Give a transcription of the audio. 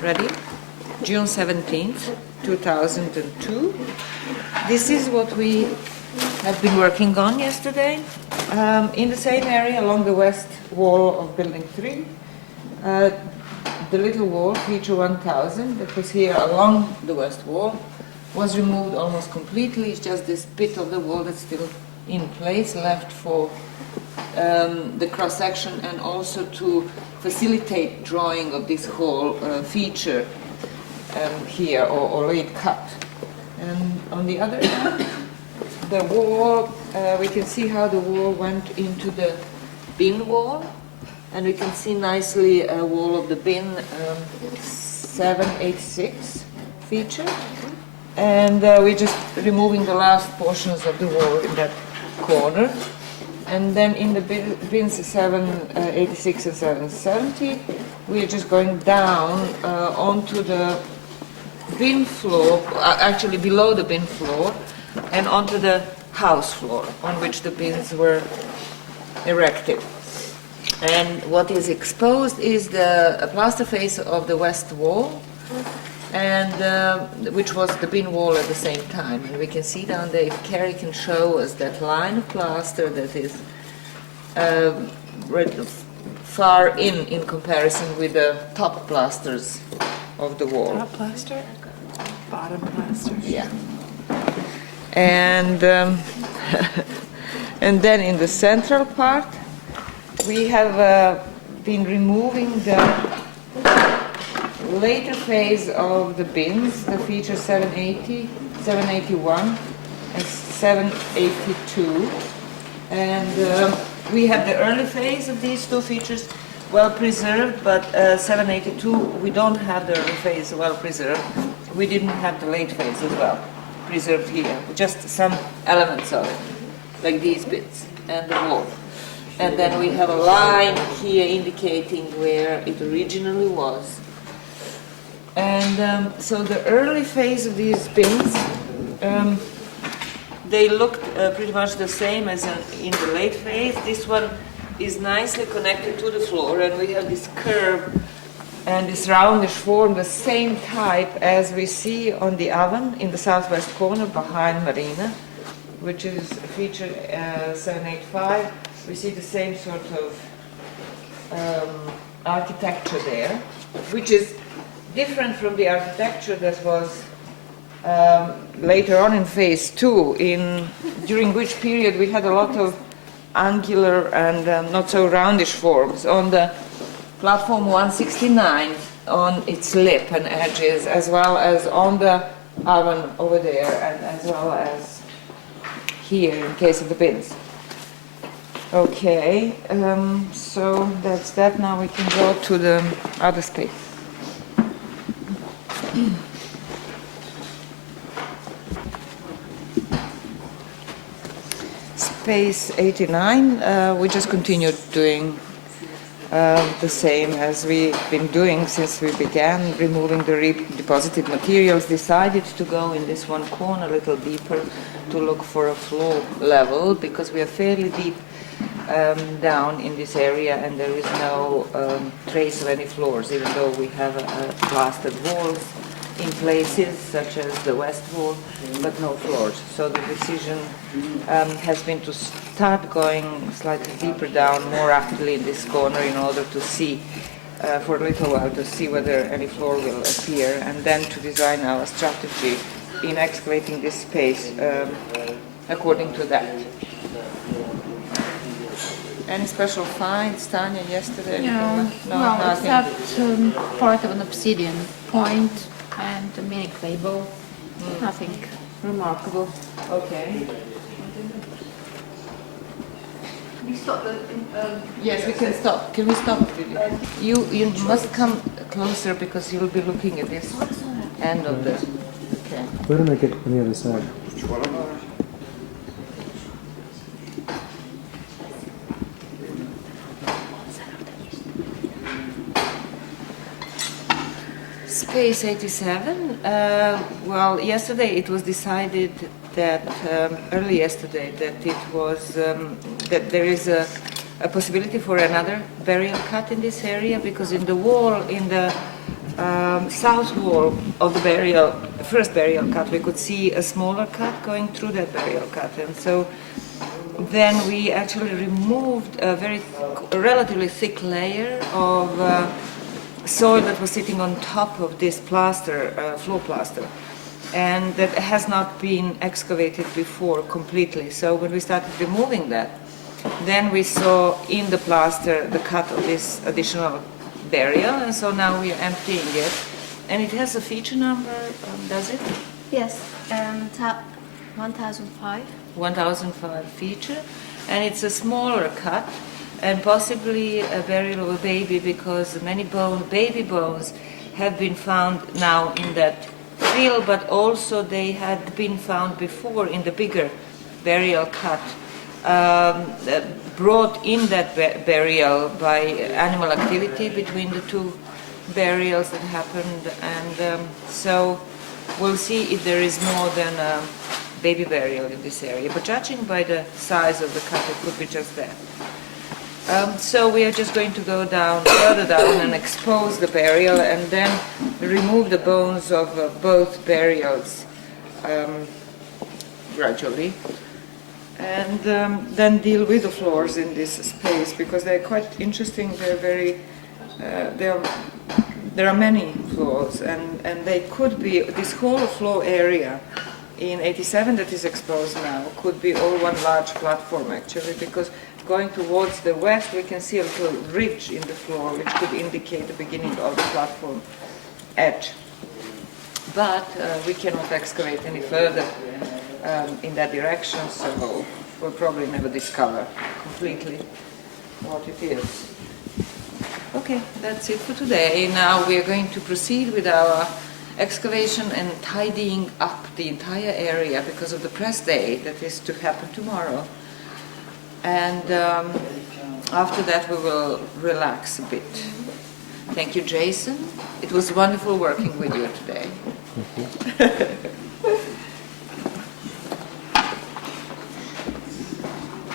Ready? June 17th, 2002. This is what we have been working on yesterday. In the same area along the west wall of Building 3, the little wall, feature 1000, that was here along the west wall, was removed almost completely. It's just this bit of the wall that's still in place, left for the cross-section and also to facilitate drawing of this whole feature here, or late cut. And on the other hand, the wall, we can see how the wall went into the bin wall, and we can see nicely a wall of the bin 786 feature. And we're just removing the last portions of the wall in that corner. And then in the bins 786 and 770, we're just going down onto the bin floor, actually below the bin floor, and onto the house floor on which the bins were erected. And what is exposed is the plaster face of the west wall, and which was the bin wall at the same time. And we can see down there, if Carrie can show us that line of plaster that is far in comparison with the top plasters of the wall. Top plaster? Bottom plaster. Yeah. And and then in the central part, we have been removing the later phase of the bins, the feature 780, 781, and 782. And we have the early phase of these two features well preserved, but 782, we don't have the early phase well preserved. We didn't have the late phase as well preserved here, just some elements of it, like these bits and the wall. And then we have a line here indicating where it originally was. And so the early phase of these bins, they looked pretty much the same as in the late phase. This one is nicely connected to the floor, and we have this curve and this roundish form, the same type as we see on the oven in the southwest corner behind Marina, which is feature 785. We see the same sort of architecture there, which is different from the architecture that was later on in phase 2, during which period we had a lot of angular and not so roundish forms on the platform 169 on its lip and edges, as well as on the oven over there, and as well as here in case of the bins. Okay, so that's that. Now we can go to the other space. Space 89, we just continued doing the same as we've been doing since we began, removing the deposited materials. Decided to go in this one corner a little deeper to look for a floor level, because we are fairly deep down in this area, and there is no trace of any floors, even though we have plastered walls in places such as the west wall, but no floors. So the decision has been to start going slightly deeper down, more rapidly in this corner, in order to see for a little while, to see whether any floor will appear, and then to design our strategy in excavating this space according to that. Any special finds, Tanya, yesterday? Yeah, No, well, nothing. except part of an obsidian point and a mini clay bowl. Nothing remarkable. Okay. We stop the. Yes, we can stop. Can we stop? You must come closer, because you'll be looking at this end of the. Okay. Why don't I get on the other side? Space 87. Well, yesterday it was decided that early yesterday that it was that there is a possibility for another burial cut in this area, because in the wall, in the south wall of the first burial cut, we could see a smaller cut going through that burial cut. And so then we actually removed a relatively thick layer of soil that was sitting on top of this plaster, floor plaster, and that has not been excavated before completely. So when we started removing that, then we saw in the plaster the cut of this additional burial, and so now we are emptying it. And it has a feature number, does it? Yes, 1005. 1005 feature, and it's a smaller cut, and possibly a burial of a baby, because many baby bones have been found now in that field, but also they had been found before in the bigger burial cut, brought in that burial by animal activity between the two burials that happened, and so we'll see if there is more than a baby burial in this area, but judging by the size of the cut, it could be just that. So we are just going to go further down and expose the burial, and then remove the bones of both burials gradually, and then deal with the floors in this space, because they're quite interesting. They're very there are many floors, and they could be, this whole floor area in 87 that is exposed now could be all one large platform actually, because going towards the west we can see a little ridge in the floor which could indicate the beginning of the platform edge. But we cannot excavate any further in that direction, so we'll probably never discover completely what it is. Okay, that's it for today. Now we are going to proceed with our excavation and tidying up the entire area because of the press day that is to happen tomorrow. And after that we will relax a bit. Thank you, Jason. It was wonderful working with you today.